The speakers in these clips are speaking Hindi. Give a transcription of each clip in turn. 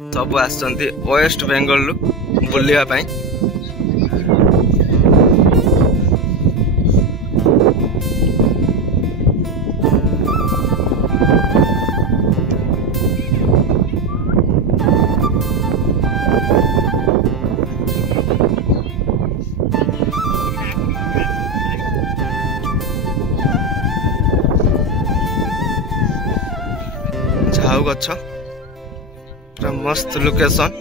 सब आसचंती वेस्ट बेंगल बुलिया पाई। झाऊ गछ पूरा मस्त लोकेशन।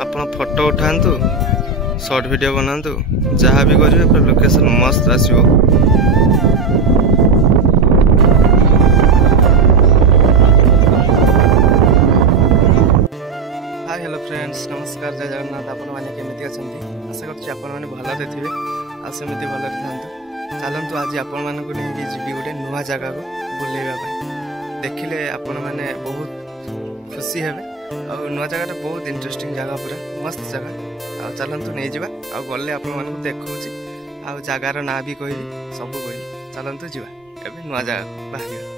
आपन फोटो उठातु, शॉर्ट वीडियो बनातु, जहाँ भी करेंगे पूरा लोकेशन मस्त आसो। हाय हेलो फ्रेंड्स, नमस्कार, जय जगन्नाथ। आपण मैंने केमिति अछंती? आशा करछि आपण मैंने भलरे थिबे आ सेमिति भलरे थांतु। चलंतु आज आपण मानकु नेकी जिबी गोटे नुआ जगह को बुलेइबा पई। देखिले आपण मैंने बहुत खुशी हेबे। और नुआ जगह बहुत इंटरेस्टिंग जगह, पूरा मस्त जगह। आ चलंतु नहीं जिबा आ गले आपण मानकु देखौछि आ जगार ना भी कहबी, सब कहबी। चलंतु जिबा एबे नुआ जगह बाहरिया।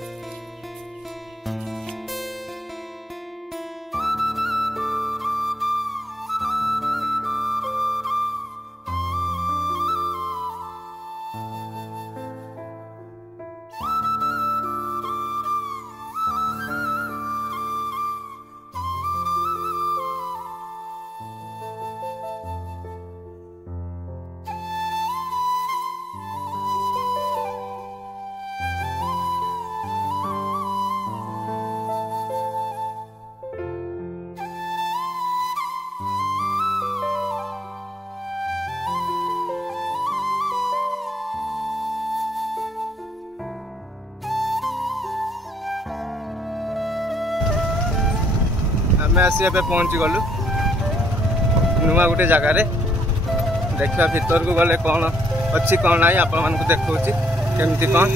आम आसी पहुँची गलु नुआ गोटे जगार। देखा भीतर को गले कौन अच्छी कौन ना आपण मानकु देखौछि केमती कौन।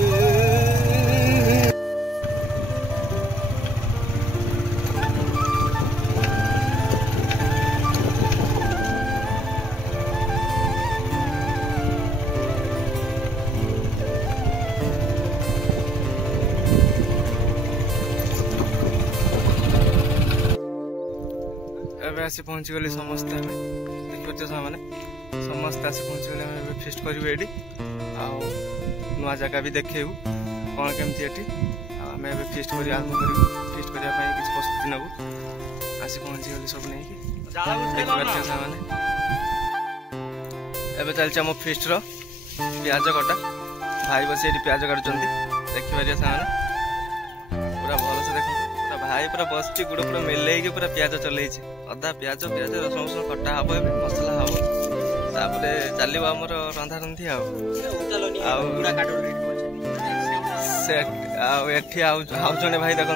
आसी पहुँची गली समस्त देखिए मैंने समस्त आसी पहुँची गले। फेस्ट करूँ ये नुआ जगह भी देखेबू कौन केमती ये आम फेस्ट कर आरम्भ करूँ। फेस्ट करने किसी प्रस्तुति नबू। आसी पहुँची गली सब नहीं देखिए मैंने एवं चलती आम फेस्ट प्याज कटा। भाई बस ये प्याज काटुंट देखिए पूरा भलसे देख। भाई पूरा बस गुड़ पूरा मिले पूरा प्याज चल अदा प्याज प्याज रसुण रसुण कटा हम ए मसला हम तापर चलो आम रंधा रंधि जड़े भाई देखो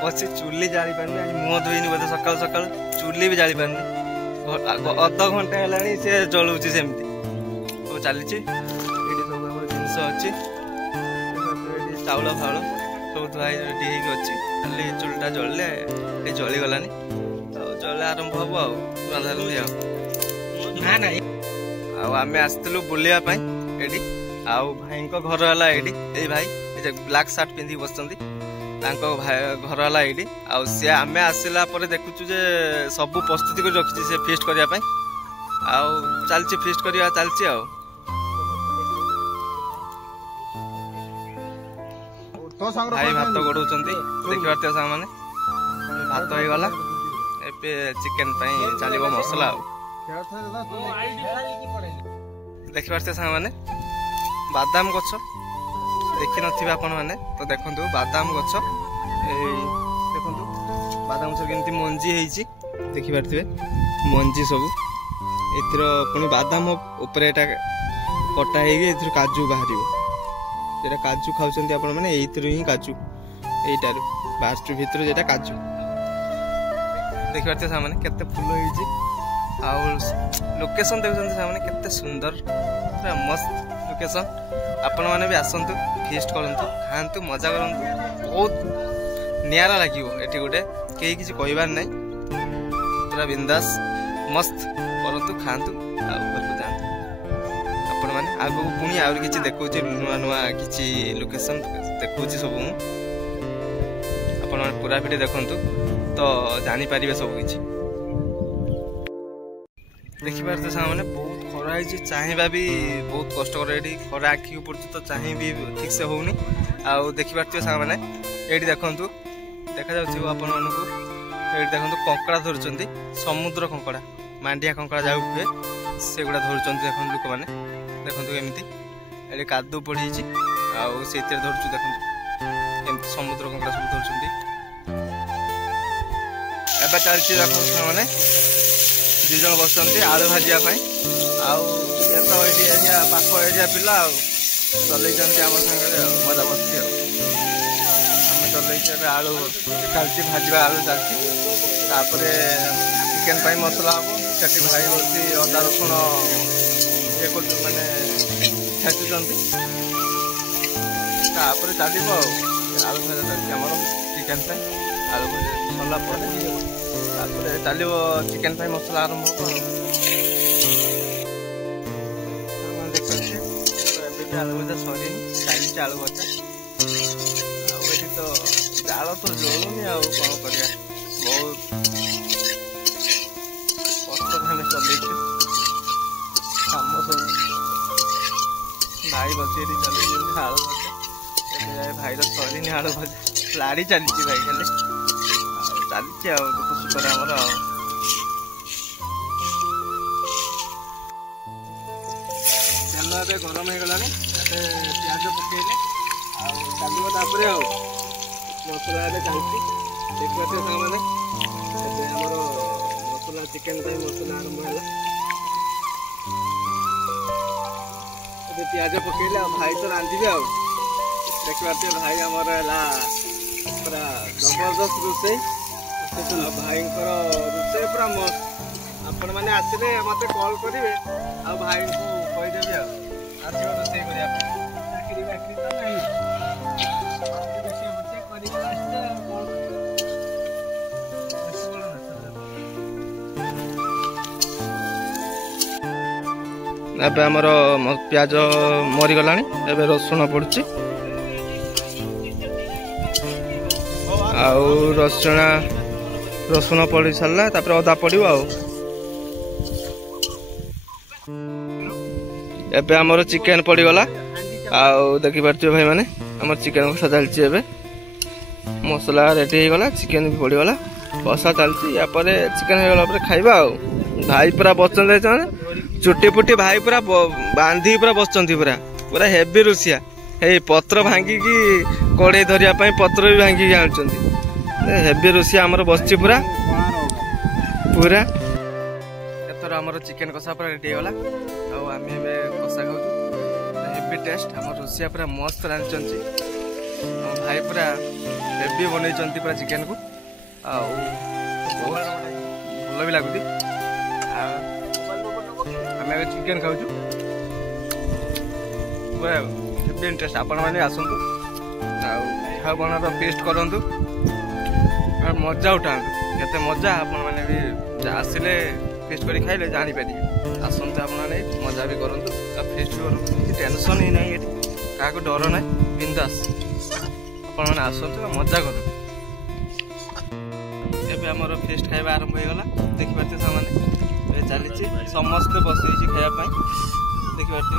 बस चुली जाली पारे। मुह धोईनी बोधे सका सका चुली भी जाली पारे। अध घंटा है सी जलुची सेमती सब चली सब जिन अच्छी चाउल फाउल सब धुआई रेडी अच्छी। खाली चुलटा जल्ले ये जलीगलानी जले आरंभ हम रंधा रंधि आम आसलु बुलिया ये भाई घर है ये भाई ये ब्लैक सार्ट पिंधि बस घर है ये सी आम आसला देखुचु जे सब प्रस्तुति कर रखी से फेस्ट करने चलती फेस्ट करवा चलती भाई भात गड़ौं देखिए सांग मैंने भात हो गला। चिकेन चलो मसला देखी पारे सांग मैंने बादाम गछ देखी नथिबे आपण मैंने तो देखो बादाम गछ देखो बादाम गछ केमती मंजी होइछि देखी पारे मंजी सब एथर पुणी बादाम ऊपर एटा कटा हो काजू बाहर जेटा काजू खाऊँ आपण मैंने ही काजू यहीटार बास्ट भर जेटा काजू देखिए सामने केते फूल हो लोकेशन देखते सामने केते सुंदर पूरा मस्त लोकेशन। आपण मैंने भी आसतु फेस्ट करूँ खातु मजा करूँ बहुत निरा लगे ये गोटे कहीं किसी कहबार ना पूरा बिंदास मस्त करूँ खातु जातु। आपण मैंने आगू पुणी आहुरी किसी देखा नुआ नुआ किसी लोकेशन देखा सब आपण पूरा वीडियो देखु तो जानी पारिबे सब किछि। देखिपारे सामने बहुत खरा है चाहिए भी बहुत कष्टकर ये खरा आखि पड़े तो चाह भी ठीक से होनी आउ देखिपारे सामने ये देखु देखा जाऊ आपण मानक ये देखो कंकड़ा धरुंच समुद्र कंकड़ा मांडिया कंकड़ा जाऊ हुए से गुड़ा धरुंच देख लोक मैंने देखो एमती ये कादू पड़ी से धरचु देखो समुद्र कंकड़ा सब धरुंच एवं चलती देखो मैंने दु जन बस आलू भाजापी तो एरिया पाख एरिया पिला चल आम सागर मजा मस्ती आम चल आलू चलती भाजवा आलू चलती चिकेन पाई मसला हम से भाई बस अदा रसुण ये मैंने छेचुंट चलो आलू भाजा चलती आम चिकेन आलू भजा सरला चलो चिकेन पाई मसला आरंभ हो आलू भजा सरी चलती आलू भजा तो जाल तो जलुनि कौन कर बहुत कष्ट आम चलु कम सब भाई बस चल आलू भजा भाई सरी आलू भजा लाड़ी चलती भाई खाली चलती दुख सुखर आमर तेल ए गरम हो गला प्याज पकड़े चलो मसला चलती देखते मैंने आमर मसला चिकेन मसला आरंभ है प्याज पकड़े भाई तो रांधे देखते भाई आमर है पूरा जबरदस्त रोसे भाई रोसे पूरा मस्त आपण मैंने आसले मत कॉल करेंगे आ भाई को कहीदेवी आस रोसे एबे हमर प्याज मरीगला एबे रसुण पड़ुची रसुण पड़ सारा तापर अदा पड़ो एबे हमर चिकेन पड़गला देखी पार्थ भाई माने हमर चिकेन कषा चलती एबे मसला रेडी हो गला चिकेन भी पड़गला कषा चलती या पर चिकेन हो गला खाइबा भाई पूरा बचन चुटी पुटी भाई पूरा बांधी पूरा बसचंती पूरा पूरा हेवी रोसिया हे पत्र भांगिकी कड़े धरिया पत्र भी भांगिकी आनुचंती हेवी रोसिया आमर बसची पूरा पूरा एथर आमर चिकेन कषा पूरा रेडी गला आम कषा खाऊ हेवी टेस्ट आम रोसिया पूरा मस्त रांधि भाई पूरा हेवी बनई पूरा चिकेन को भल भी लगुच आम चिकेन खाऊ पूरा हेवी इंटरेस्ट आपण मैंने आसतु बना फेस्ट करूँ मजा उठा केते मजा आपण मैंने भी आसिले फेस्ट कर खाइले जानीपारे आसतु आप मजा भी करूँ फेस्ट करूँ टेंशन ही नहीं क्या डर ना बिंदास आपण मैंने आसतु मजा करूँ एबे हमर फेस्ट खाଇବା आरंभ हो गला देखि पाते सामाने चली समस्त बस खायापाई देखि पाते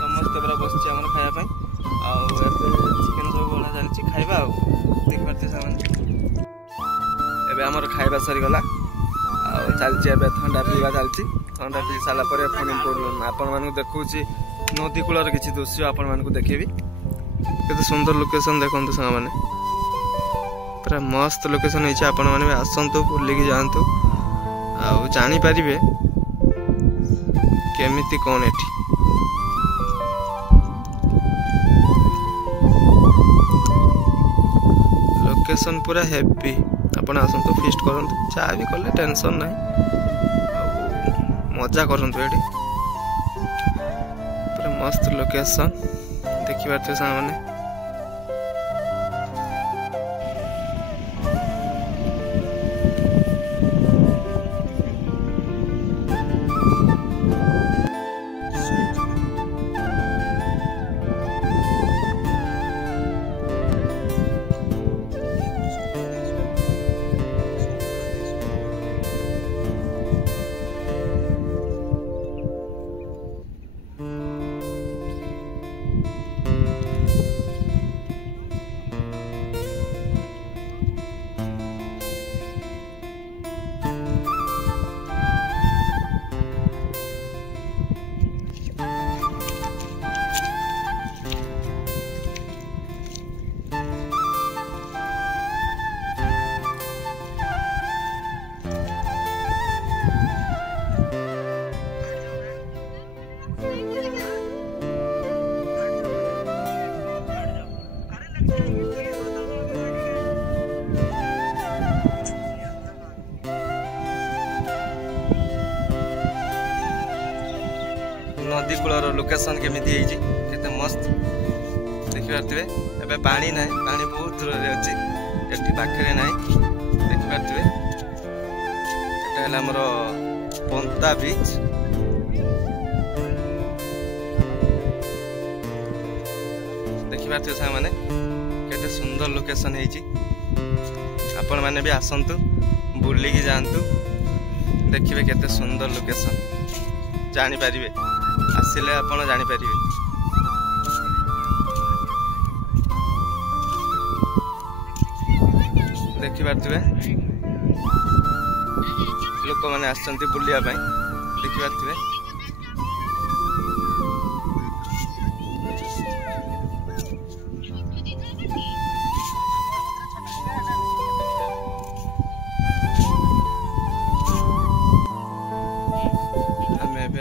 समस्त पूरा बस आम खायापाई चिकेन सब गला चलती खाइबा देखि पाते सामाने एबे हमर खाइबा सरी गला चलती एबे ठंडा पीवा चलती ठंडा पी सारा पर पुणी आपण मानक देखुची नदी कूलर किसी दृश्य आपण मानक देखेबी केते सुंदर लोकेशन देखंतु सामाने पूरा मस्त लोकेशन है आपण मैंने भी आसतु बुलिकी जातु जानी पारिबे केमिति कौन एठी लोकेशन पूरा हेवी आपण आसतु फीस्ट करंतु चाह भी कले टेंशन नहीं मजा करंतु एठी पूरा मस्त लोकेशन देखि पारते सामने नदी कूलर लोकेशन केमिति हेछि केते मस्त देखि पारथिबे। एबे पानी नाही, पानी बहुत दूर रे अछि, एठी पाखरे नाही देखि पारथिबे। एटा हला हमर पंता बीच। देखि पारथिबे सा माने केते सुंदर लोकेशन हेछि। आपण माने भी आसंतु बुली की जानतु देखिए केते सुंदर लोकेशन जानी पारिबे, आसिले आपण जानी पारिबे। देखि पारथिबे लोक माने आसंती बुलिया पई देखि पारथिबे।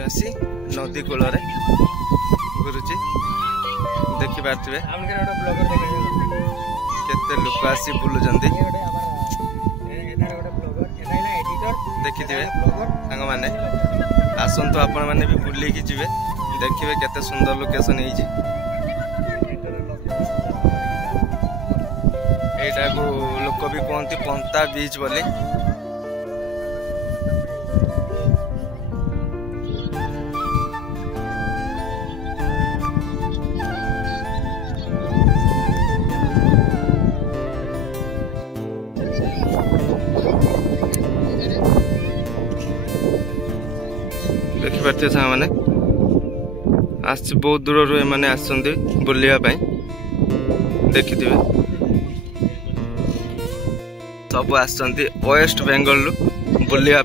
आसी नदी कूल घुरुची देखि पारथिबे केते लोक आसी बुलुचंदी देखिथिबे। सांग माने आसंतु आपण माने भी बुली की जिवे देखिबे केते सुंदर लोकेशन हेछि। एटा को लोक भी कहंती पंता बीच बोली। देखिए मैंने आस बहुत दूर रू मैंने आसंती बुलिया देखि सब आसंती वेस्ट बेंगल रु बुलिया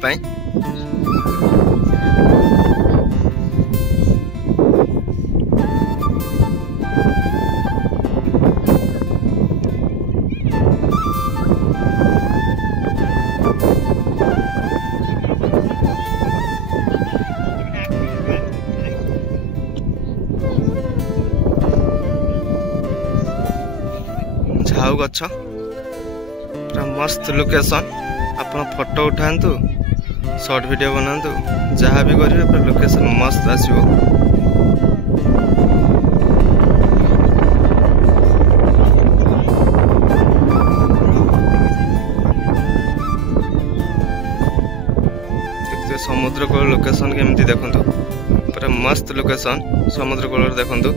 झाऊ गछ पूरा मस्त लोकेशन। आपण फोटो उठांतु, शॉर्ट वीडियो बनांतु, जहाँ भी करेंगे पूरा लोकेशन मस्त आसीबो। देखते समुद्र कूल लोकेशन केमती देखंतु, पूरा मस्त लोकेशन समुद्र कूल देखंतु।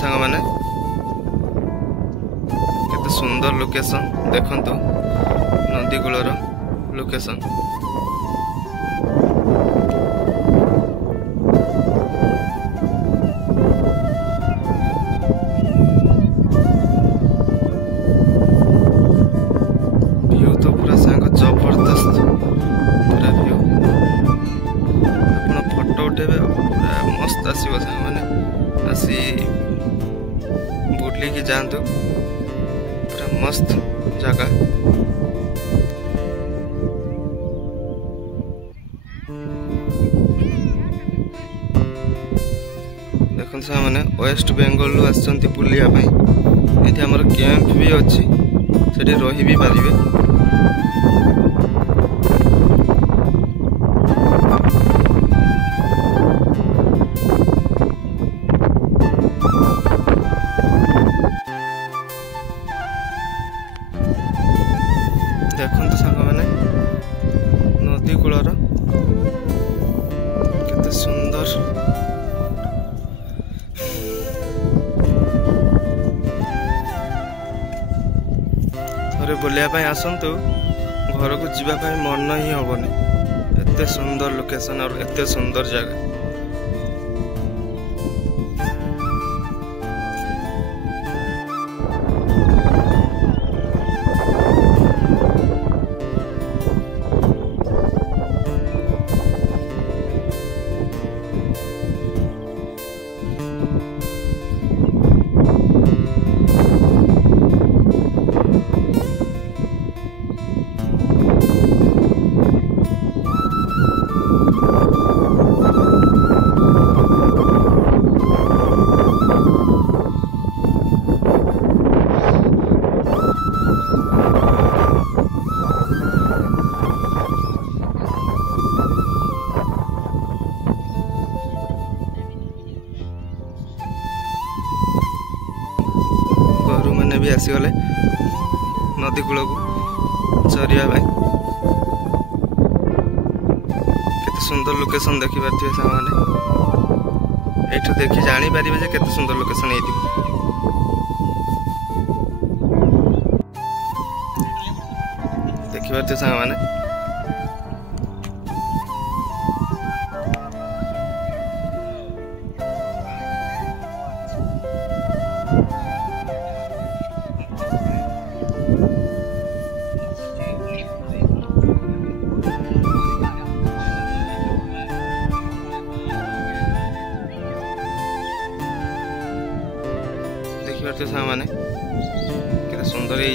सांग माने केते सुंदर लोकेशन देखंतु नदी कूलर लोकेशन। व्यू तो पूरा सांग जबरदस्त पूरा व्यू। आपण फोटो उठेबे पूरा मस्त आसीबो सांग माने आसी बुली की जानतु पूरा मस्त जगह। देखो सा माने वेस्ट बेंगल रु आसंती बुलिया पई। एठी हमर कैंप भी अछि, सेठी रही भी पारिबे। देखो सांग माने नदी कूलर केते सुंदर। थोड़े बुलिया आसंतु घर को जीवाई मन ही हेनी एत सुंदर लोकेशन और एत सुंदर जगह। गरु मैंने भी आसीगले नदी कूल को चरिया केते सुंदर लोकेशन देखी पारे साग मैंने एठू देखी जानी पारे जे केते सुंदर लोकेशन है देखी पारे साग मैंने। देखिए साग मैंने केते सुंदर है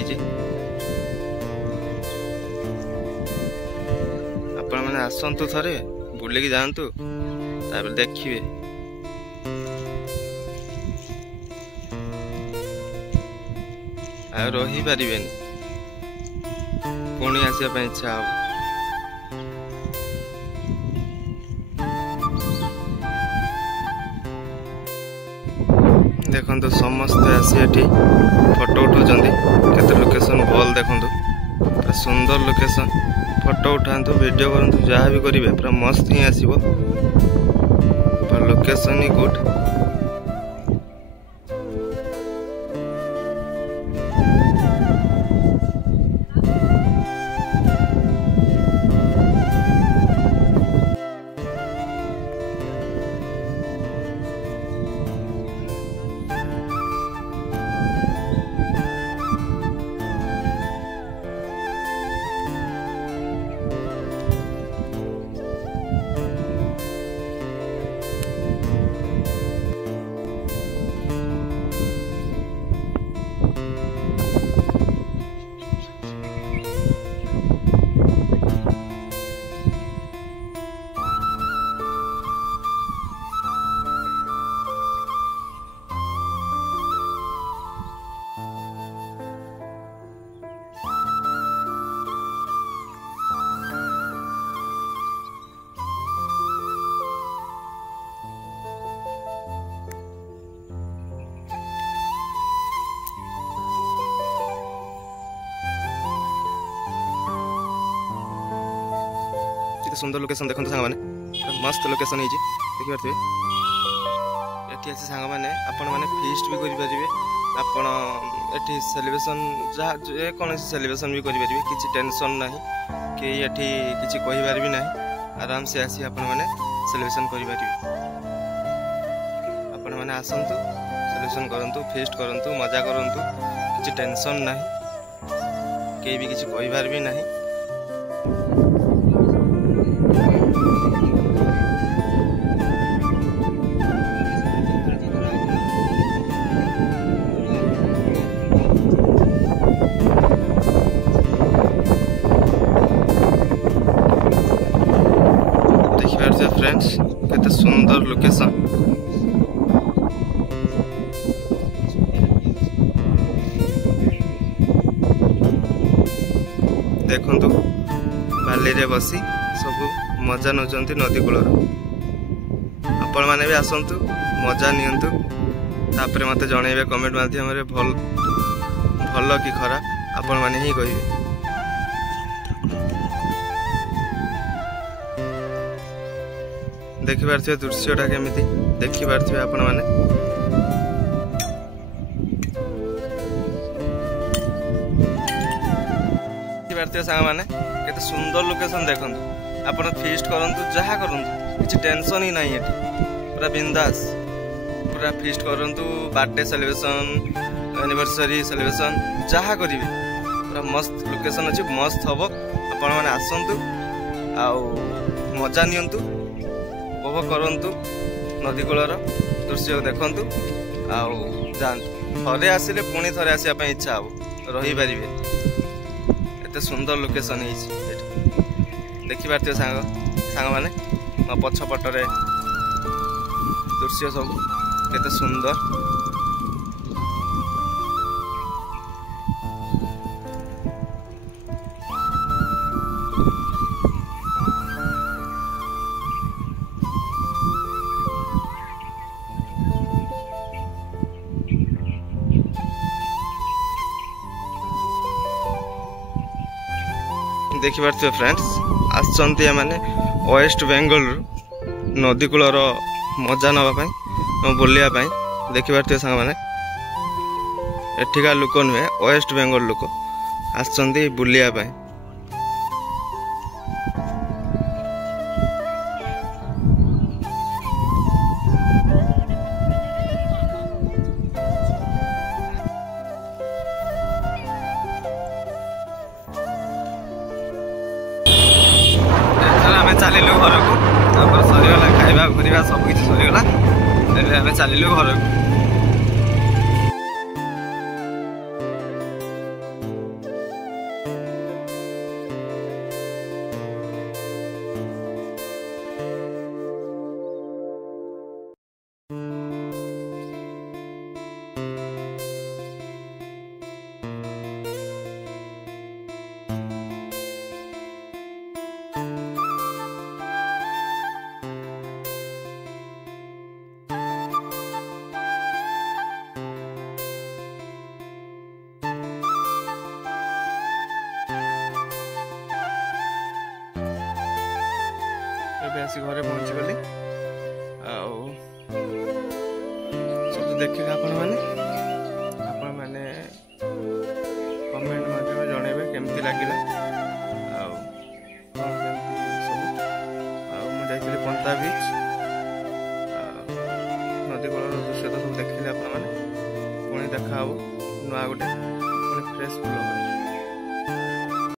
आपण मैंने आसतु थे बुलिकी जातु देखिए आ रही पारे पुणी आसा इच्छा हम। देखो समस्ते आसी एटी फोटो उठाउछन केते लोकेशन भल देखो पूरा सुंदर लोकेशन फोटो उठातु वीडियो करंतु जहाँ भी करेंगे पूरा मस्त ही आसीबो पूरा लोकेशन ही गुड। सुंदर लोकेशन देखते साग मैंने मस्त लोकेशन है देखी पारे ये साग मैंने आपण मैंने फीस्ट भी करें आपण ये सेलिब्रेशन जहाँ जेको सेलिब्रेशन भी करेंगे किसी टेंशन ना कि ये किसी कहींपार भी ना आराम से आसी आपण मैंने सेलिब्रेशन करें आपण मैंने आसतु सेलिब्रेशन करूँ फीस्ट करूँ मजा करूँ किसी टेंशन ना कहीं भी किसी कहींपार भी ना। फ्रेंड्स केते सुंदर लोकेशन देखंतु बाली रे बसी सब मजा नौचंती नदी कूल आपण माने भी आसंतु मजा नियंतु तापरे मते जणैबे कमेंट माध्यम रे भल कि खराब आपण माने ही कहिबे। देखि पारथिबे दृश्यटा केमिति देखि पारथिबे आपण माने ଦେଖିପାରୁଥିବେ ସାଙ୍ଗମାନେ କେତେ ସୁନ୍ଦର ଲୋକେସନ ଦେଖନ୍ତୁ। ଆପଣ ଫିଷ୍ଟ କରନ୍ତୁ ଯାହା କରନ୍ତୁ କିଛି ଟେନସନ ହିଁ ନାହିଁ ଏଠି, ପୁରା ବିନ୍ଦାସ ପୁରା ଫିଷ୍ଟ କରନ୍ତୁ। ବାର୍ଥଡେ ସେଲିବ୍ରେସନ, ଆନିଭର୍ସରୀ ସେଲିବ୍ରେସନ ଯାହା କରିବେ ପୁରା ମସ୍ତ ଲୋକେସନ ଅଛି, ମସ୍ତ ହବ। ଆପଣମାନେ ଆସନ୍ତୁ ଆଉ ମଜା ନିଅନ୍ତୁ, ଉପଭୋଗ କରନ୍ତୁ, ନଦୀ କୂଳର ଦୃଶ୍ୟ ଦେଖନ୍ତୁ ଆଉ ଯାଆନ୍ତୁ। ଥରେ ଆସିଲେ ପୁଣି ଥରେ ଆସିବା ପାଇଁ ଇଚ୍ଛା ହବ, ରହିପାରିବେ। ଏତେ ସୁନ୍ଦର ଲୋକେସନ ହେଇଛି ଏଠି, ଦେଖିପାରୁଥିବେ ସାଙ୍ଗମାନେ ମୋ ପଛପଟରେ ଦୃଶ୍ୟ ସବୁ କେତେ ସୁନ୍ଦର। ଦେଖିପାରୁଥିବେ ଫ୍ରେଣ୍ଡସ୍, ଆସିଛନ୍ତି ଏମାନେ ୱେଷ୍ଟ ବେଙ୍ଗଲରୁ ନଦୀ କୂଳର ମଜା ନେବା ପାଇଁ, ବୁଲିବା ପାଇଁ। ଦେଖିପାରୁଥିବେ ସାଙ୍ଗମାନେ ଏଠିକା ଲୋକ ନୁହେଁ, ୱେଷ୍ଟ ବେଙ୍ଗଲ ଲୋକ ଆସିଛନ୍ତି ବୁଲିବା ପାଇଁ। ଆମେ ଚାଲିଲୁ ଘରକୁ, ଆମର ସରିଗଲା ଖାଇବା ଘୁରିବା ସବୁ କିଛି ସରିଗଲା, ଏବେ ଆମେ ଚାଲିଲୁ ଘରକୁ। ଏବେ ଆସି ଘରେ ପହଞ୍ଚିଗଲି ଆଉ ସବୁ ଦେଖିଲେ ଆପଣମାନେ କମେଣ୍ଟ ମାଧ୍ୟମରେ ଜଣେଇବେ କେମିତି ଲାଗିଲା ଆଉ କ'ଣ କେମିତି ସବୁ। ଆଉ ମୁଁ ଯାଇଥିଲି ପନ୍ତା ବିଚ୍, ନଦୀ କୂଳର ଦୃଶ୍ୟ ତ ସବୁ ଦେଖିଲେ ଆପଣମାନେ। ପୁଣି ଦେଖା ହବ ନୂଆ ଗୋଟେ ପୁଣି ଫ୍ରେଶ୍ ଫୁଲ